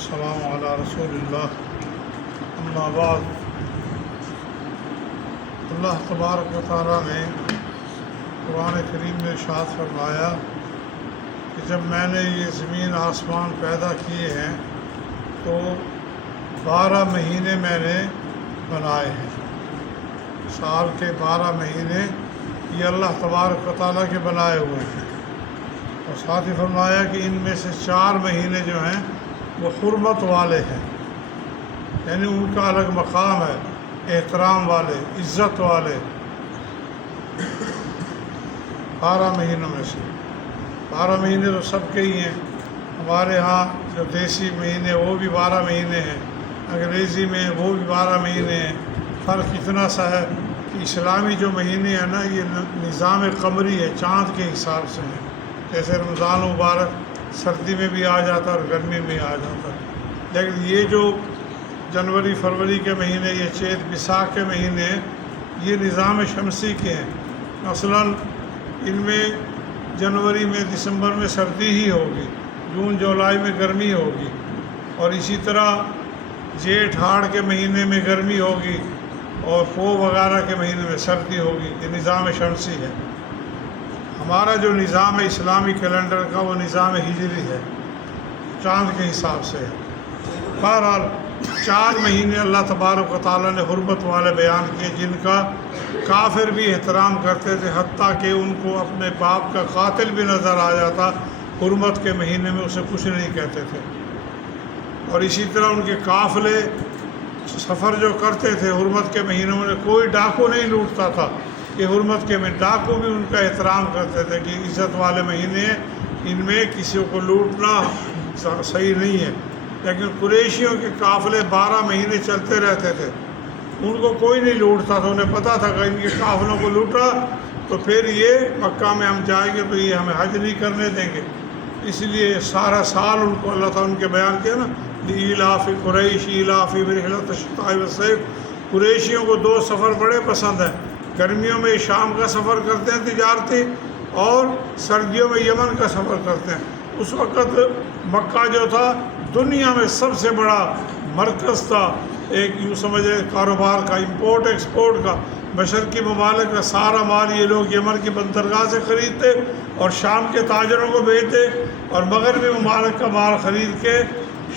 والسلام علی رسول اللہ اما بعد۔ اللہ تبارک و تعالیٰ نے قرآن کریم میں ارشاد فرمایا کہ جب میں نے یہ زمین آسمان پیدا کیے ہیں تو 12 مہینے میں نے بنائے ہیں۔ سال کے 12 مہینے یہ اللہ تبارک و تعالیٰ کے بنائے ہوئے ہیں، اور ساتھ ہی فرمایا کہ ان میں سے 4 مہینے جو ہیں وہ حرمت والے ہیں، یعنی ان کا الگ مقام ہے، احترام والے، عزت والے۔ 12 مہینوں میں سے 12 مہینے تو سب کے ہی ہیں۔ ہمارے ہاں جو دیسی مہینے وہ بھی 12 مہینے ہیں، انگریزی میں وہ بھی 12 مہینے ہیں۔ فرق اتنا سا ہے کہ اسلامی جو مہینے ہیں نا یہ نظام قمری ہے، چاند کے حساب سے ہیں۔ جیسے رمضان مبارک سردی میں بھی آ جاتا اور گرمی میں آ جاتا، لیکن یہ جو جنوری فروری کے مہینے، یہ چیت بیساکھ کے مہینے یہ نظام شمسی کے ہیں۔ مثلاً ان میں جنوری میں دسمبر میں سردی ہی ہوگی، جون جولائی میں گرمی ہوگی، اور اسی طرح جیٹھ ہاڑ کے مہینے میں گرمی ہوگی اور پو وغیرہ کے مہینے میں سردی ہوگی۔ یہ نظام شمسی ہے۔ ہمارا جو نظام ہے اسلامی کیلنڈر کا وہ نظام ہجری ہے، چاند کے حساب سے ہے۔ بہرحال 4 مہینے اللہ تبارک و تعالیٰ نے حرمت والے بیان کیے، جن کا کافر بھی احترام کرتے تھے، حتیٰ کہ ان کو اپنے باپ کا قاتل بھی نظر آ جاتا حرمت کے مہینے میں اسے کچھ نہیں کہتے تھے۔ اور اسی طرح ان کے قافلے سفر جو کرتے تھے حرمت کے مہینوں میں کوئی ڈاکو نہیں لوٹتا تھا، کہ حرمت کے میں ڈاکو بھی ان کا احترام کرتے تھے کہ عزت والے مہینے ان میں کسی کو لوٹنا صحیح نہیں ہے۔ لیکن قریشیوں کے قافلے 12 مہینے چلتے رہتے تھے، ان کو کوئی نہیں لوٹتا تھا۔ انہیں پتہ تھا کہ ان کے قافلوں کو لوٹا تو پھر یہ مکہ میں ہم جائیں گے تو یہ ہمیں حج نہیں کرنے دیں گے، اس لیے سارا سال ان کو اللہ تعالیٰ ان کے بیان کیا نا، لإیلاف قریش ایلافہم رحلۃ الشتاء والصیف۔ قریشیوں کو 2 سفر بڑے پسند ہیں، گرمیوں میں شام کا سفر کرتے ہیں تجارتی، اور سردیوں میں یمن کا سفر کرتے ہیں۔ اس وقت مکہ جو تھا دنیا میں سب سے بڑا مرکز تھا، ایک یوں سمجھے کاروبار کا، امپورٹ ایکسپورٹ کا۔ مشرقی ممالک کا سارا مال یہ لوگ یمن کی بندرگاہ سے خریدتے اور شام کے تاجروں کو بیچتے، اور مغربی ممالک کا مال خرید کے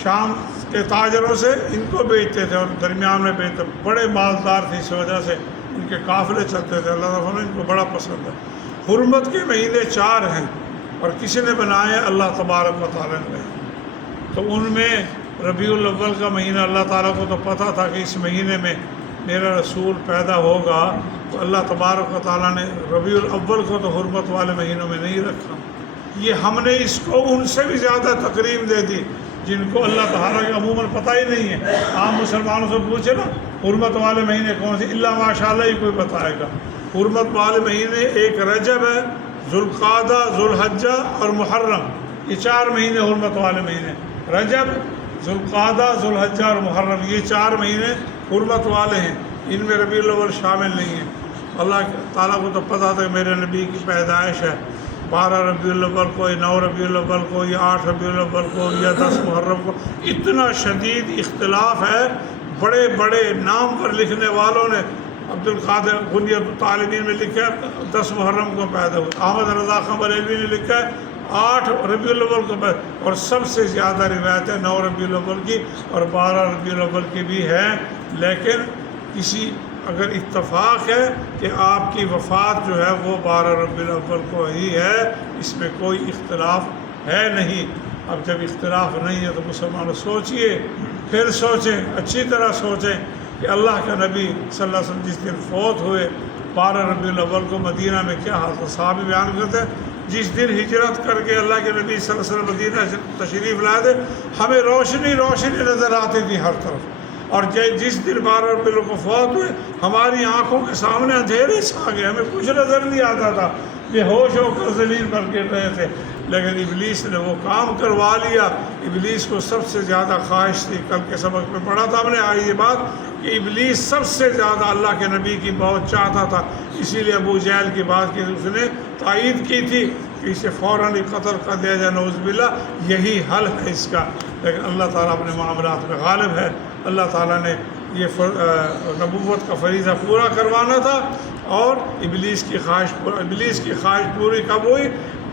شام کے تاجروں سے ان کو بیچتے تھے اور درمیان میں بیچتے۔ بڑے مالدار تھے، اس وجہ سے ان کے قافلے چلتے تھے۔ اللہ تعالیٰ نے ان کو بڑا پسند ہے۔ حرمت کے مہینے 4 ہیں، اور کسی نے بنائے اللہ تبارک و تعالیٰ نے۔ تو ان میں ربیع الاول کا مہینہ اللہ تعالیٰ کو تو پتہ تھا کہ اس مہینے میں میرا رسول پیدا ہوگا، تو اللہ تبارک و تعالیٰ نے ربیع الاول کو تو حرمت والے مہینوں میں نہیں رکھا۔ یہ ہم نے اس کو ان سے بھی زیادہ تقریب دے دی جن کو اللہ تعالیٰ کا عموماً پتہ ہی نہیں ہے۔ عام مسلمانوں سے پوچھے نا حرمت والے مہینے کون سے، اللہ ماشاء اللہ ہی کوئی بتائے گا۔ حرمت والے مہینے ایک رجب ہے، ذوالقعدہ، ذوالحجہ اور محرم، یہ 4 مہینے حرمت والے مہینے۔ رجب، ذوالقعدہ، ذوالحجہ اور محرم، یہ 4 مہینے حرمت والے ہیں، ان میں ربیع الاول شامل نہیں ہے۔ اللہ تعالیٰ کو تو پتہ تھا کہ میرے نبی کی پیدائش ہے 12 ربیع الاول کو، یا 9 ربیع الاول کو، یا 8 ربیع الاول کو، یا 10 محرم کو۔ اتنا شدید اختلاف ہے، بڑے بڑے نام پر لکھنے والوں نے عبد القادر غنیۃ الطالبین میں لکھا ہے 10 محرم کو پیدا ہوا، احمد رضا خان بریلوی نے لکھا ہے 8 ربیع الاول کو پیدا، اور سب سے زیادہ روایتیں 9 ربیع الاول کی اور 12 ربیع الاول کی بھی ہیں۔ لیکن کسی اگر اتفاق ہے کہ آپ کی وفات جو ہے وہ 12 ربیع الاول کو ہی ہے، اس میں کوئی اختلاف ہے نہیں۔ اب جب اختلاف نہیں ہے تو مسلمانوں سوچئے، پھر سوچیں، اچھی طرح سوچیں کہ اللہ کا نبی صلی اللہ علیہ وسلم جس دن فوت ہوئے 12 ربیع الاول کو مدینہ میں کیا حال تھا۔ صحابہ بیان کرتے ہیں جس دن ہجرت کر کے اللہ کے نبی صلی اللہ علیہ وسلم مدینہ سے تشریف لائے تھے، ہمیں روشنی روشنی نظر آتی تھی ہر طرف، اور جس دن 12 ربیع الاول کو فوت ہوئے ہماری آنکھوں کے سامنے اندھیرے چھا گئے، ہمیں کچھ نظر نہیں آتا تھا، بے ہوش ہو کر زمین پر گر رہے تھے۔ لیکن ابلیس نے وہ کام کروا لیا۔ ابلیس کو سب سے زیادہ خواہش تھی، کل کے سبق میں پڑھا تھا ہم نے آئی یہ بات کہ ابلیس سب سے زیادہ اللہ کے نبی کی موت چاہتا تھا، اسی لیے ابو جہل کی بات کی اس نے تائید کی تھی کہ اسے فوراً ہی قتل کر دیا جائے، نعوذ باللہ، یہی حل ہے اس کا۔ لیکن اللہ تعالیٰ اپنے معاملات میں غالب ہے۔ اللہ تعالیٰ نے یہ نبوت کا فریضہ پورا کروانا تھا، اور ابلیس کی خواہش پوری کب ہوئی؟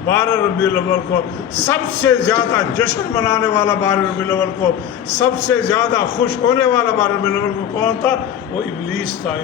12 ربیع الاول کو۔ سب سے زیادہ جشن منانے والا 12 ربیع الاول کو، سب سے زیادہ خوش ہونے والا 12 ربیع الاول کو کون تھا؟ وہ ابلیس تھا۔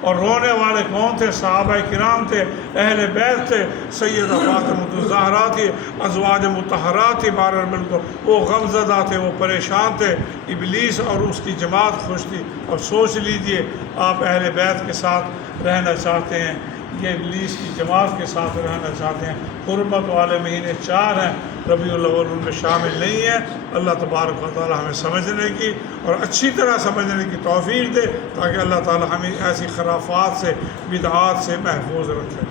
اور رونے والے کون تھے؟ صحابہ کرام تھے، اہل بیت تھے، سیدہ فاطمہ الزہرا تھی، ازواج مطہرات تھی 12 ربیع الاول کو۔ وہ غمزدہ تھے، وہ پریشان تھے۔ ابلیس اور اس کی جماعت خوش تھی۔ اور سوچ لیجئے، آپ اہل بیت کے ساتھ رہنا چاہتے ہیں، یہ ابلیس کی جماعت کے ساتھ رہنا چاہتے ہیں۔ حرمت والے مہینے 4 ہیں، ربیع الاول ان میں شامل نہیں ہے۔ اللہ تبارک و تعالی ہمیں سمجھنے کی اور اچھی طرح سمجھنے کی توفیق دے، تاکہ اللہ تعالی ہمیں ایسی خرافات سے، بدعات سے محفوظ رکھے۔